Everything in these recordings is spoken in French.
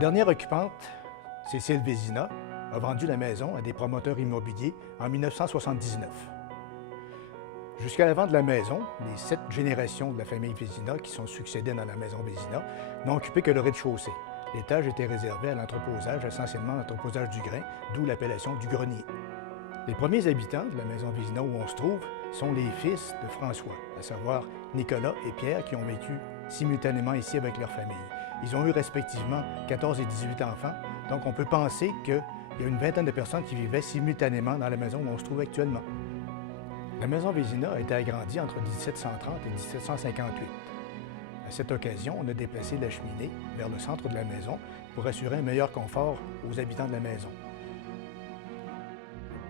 dernière occupante, Cécile Vézina, a vendu la maison à des promoteurs immobiliers en 1979. Jusqu'à la vente de la maison, les 7 générations de la famille Vézina qui sont succédées dans la maison Vézina n'ont occupé que le rez-de-chaussée. L'étage était réservé à l'entreposage, essentiellement l'entreposage du grain, d'où l'appellation du grenier. Les premiers habitants de la maison Vézina où on se trouve sont les fils de François, à savoir Nicolas et Pierre, qui ont vécu simultanément ici avec leur famille. Ils ont eu respectivement 14 et 18 enfants, donc on peut penser qu'il y a une vingtaine de personnes qui vivaient simultanément dans la maison où on se trouve actuellement. La maison Vézina a été agrandie entre 1730 et 1758. À cette occasion, on a déplacé la cheminée vers le centre de la maison pour assurer un meilleur confort aux habitants de la maison.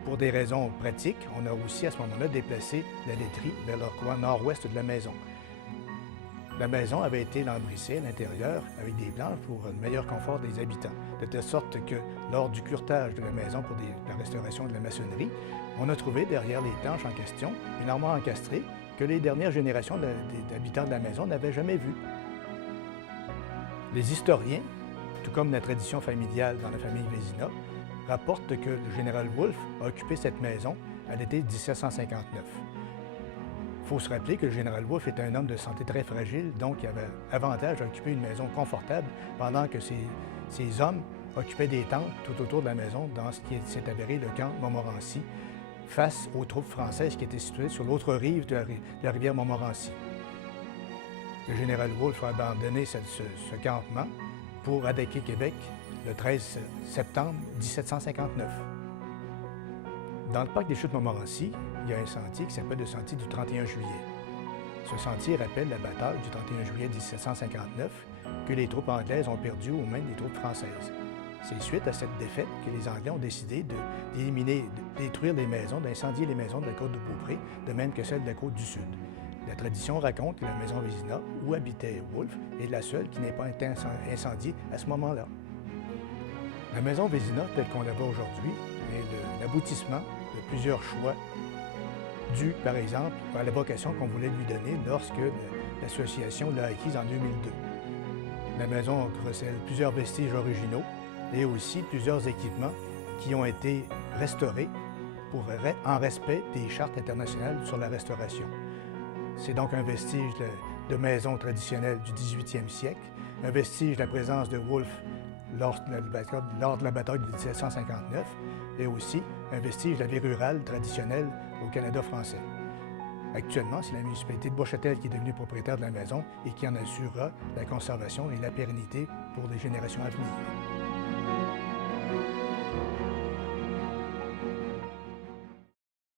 Pour des raisons pratiques, on a aussi à ce moment-là déplacé la laiterie vers le coin nord-ouest de la maison. La maison avait été lambrissée à l'intérieur avec des planches pour un meilleur confort des habitants, de telle sorte que lors du curetage de la maison pour la restauration de la maçonnerie, on a trouvé derrière les planches en question une armoire encastrée que les dernières générations d'habitants de la maison n'avaient jamais vue. Les historiens, tout comme la tradition familiale dans la famille Vézina, rapportent que le général Wolfe a occupé cette maison à l'été 1759. Il faut se rappeler que le général Wolfe était un homme de santé très fragile, donc il avait avantage à occuper une maison confortable pendant que ces hommes occupaient des tentes tout autour de la maison dans ce qui s'est avéré le camp Montmorency, face aux troupes françaises qui étaient situées sur l'autre rive de la rivière Montmorency. Le général Wolfe a abandonné ce campement pour attaquer Québec le 13 septembre 1759. Dans le parc des Chutes Montmorency, il y a un sentier qui s'appelle le sentier du 31 juillet. Ce sentier rappelle la bataille du 31 juillet 1759 que les troupes anglaises ont perdue aux mains des troupes françaises. C'est suite à cette défaite que les Anglais ont décidé d'éliminer, de détruire les maisons, d'incendier les maisons de la côte de Beaupré, de même que celle de la côte du Sud. La tradition raconte que la maison Vézina, où habitait Wolfe, est la seule qui n'ait pas été incendiée à ce moment-là. La maison Vézina, telle qu'on la voit aujourd'hui, est l'aboutissement de plusieurs choix dus, par exemple, à la vocation qu'on voulait lui donner lorsque l'association l'a acquise en 2002. La maison recèle plusieurs vestiges originaux et aussi plusieurs équipements qui ont été restaurés en respect des chartes internationales sur la restauration. C'est donc un vestige de maison traditionnelle du 18e siècle, un vestige de la présence de Wolfe lors de la bataille de 1759 et aussi un vestige de la vie rurale traditionnelle au Canada français. Actuellement, c'est la municipalité de Bois-Châtel qui est devenue propriétaire de la maison et qui en assurera la conservation et la pérennité pour les générations à venir.